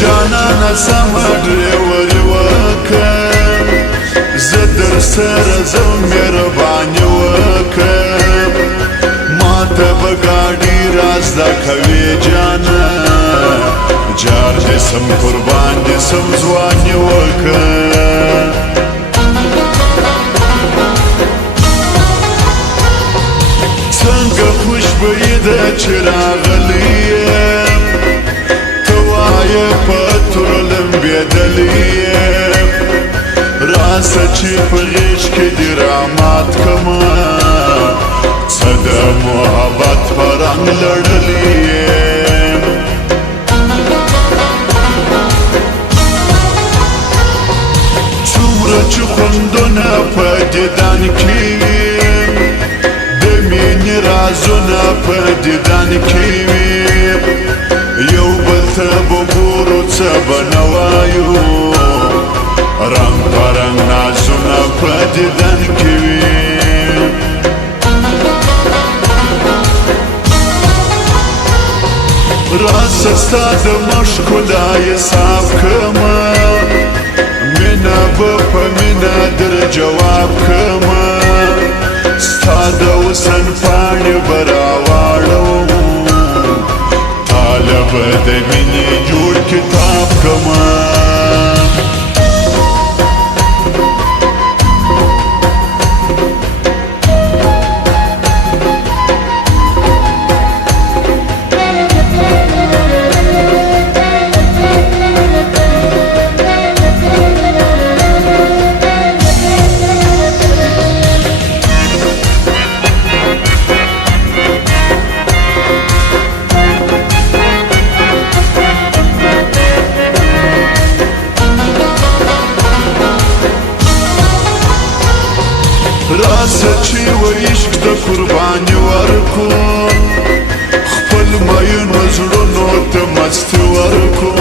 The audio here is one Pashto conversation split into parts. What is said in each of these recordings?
جانانا سما ډریوري وکړه زه در سره ځم مهرباني وکړه ماته به ګاډي را زده کوې جانه جار دې سم قربان دې سم ځواني وکړه څنګه خوشبويي ده چې راغلی یم ته وایه په توره لمبېدلی یم راسه چې په غېږ کې دې رامات کړمه څه د محبت په رنګ لړلی یم څومره چې خوندونه په دیدن کې د مینې رازونه په دیدن کې یو بل ته به ګورو څه به نه وایو رنګ په رنګ نازونه په دیدن کې راسه ستا د مخ ښکلا یې صاف کړمه مینه به په مینه در جواب کړمه ستا د حسن پاڼې به راواړوم تاله به د مینې جوړ کتاب کړمه راسه چې و عشق د قرباني ورکو خپل مینو زړونو ته مستي ورکو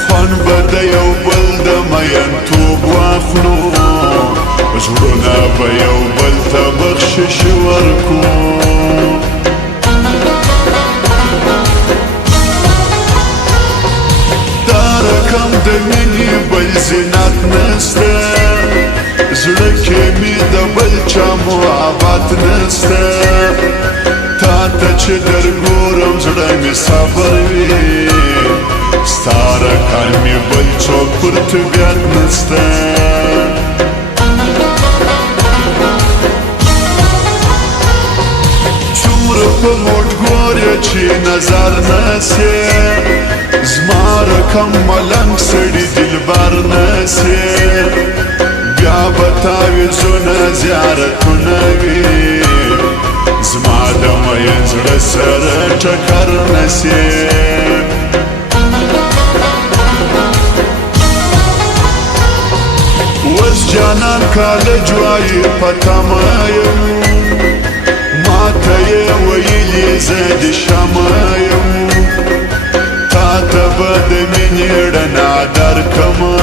خوند به د یو بل د مینتوب واخلو زړونه به یو بل ته بخشش ورکو دا رقم د مینې بل زینت نسته زړه کې مې د بل چا محبت نسته تا ته چې در ګورم زړه مې صبر وي ستا رقم مې بل څوک پر طبیعت نسته څومره په موټ ګورې چې نظر نسې زما رقم ملنګ سړي دلبر نسې بیا به تعویضونه زیارتونه وي زما د مین زړه سره ټکر نسي اوس جانان کالج وایي په تمه یم ما ته یې ویلي زه د شمه یم تا ته به د مینې رڼا درکړمه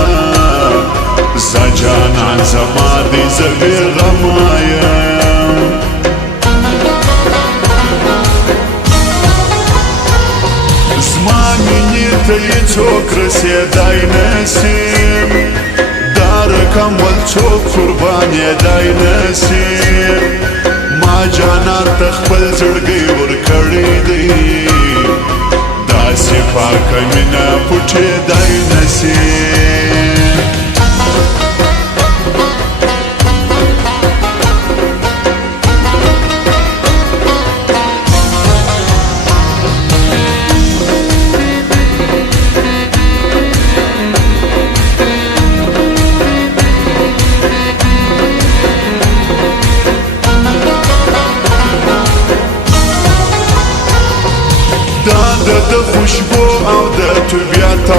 زه جانان زما دی زه بېغمه یم زما مینې ته یې څوک رسېدی نسي دا رقم ول څوک قربانېدی نسي ما جانان ته خپل زړګی ورکړی دی داسې پاکه مینه پټېدی نسي دا د خوشبو او د طبیعت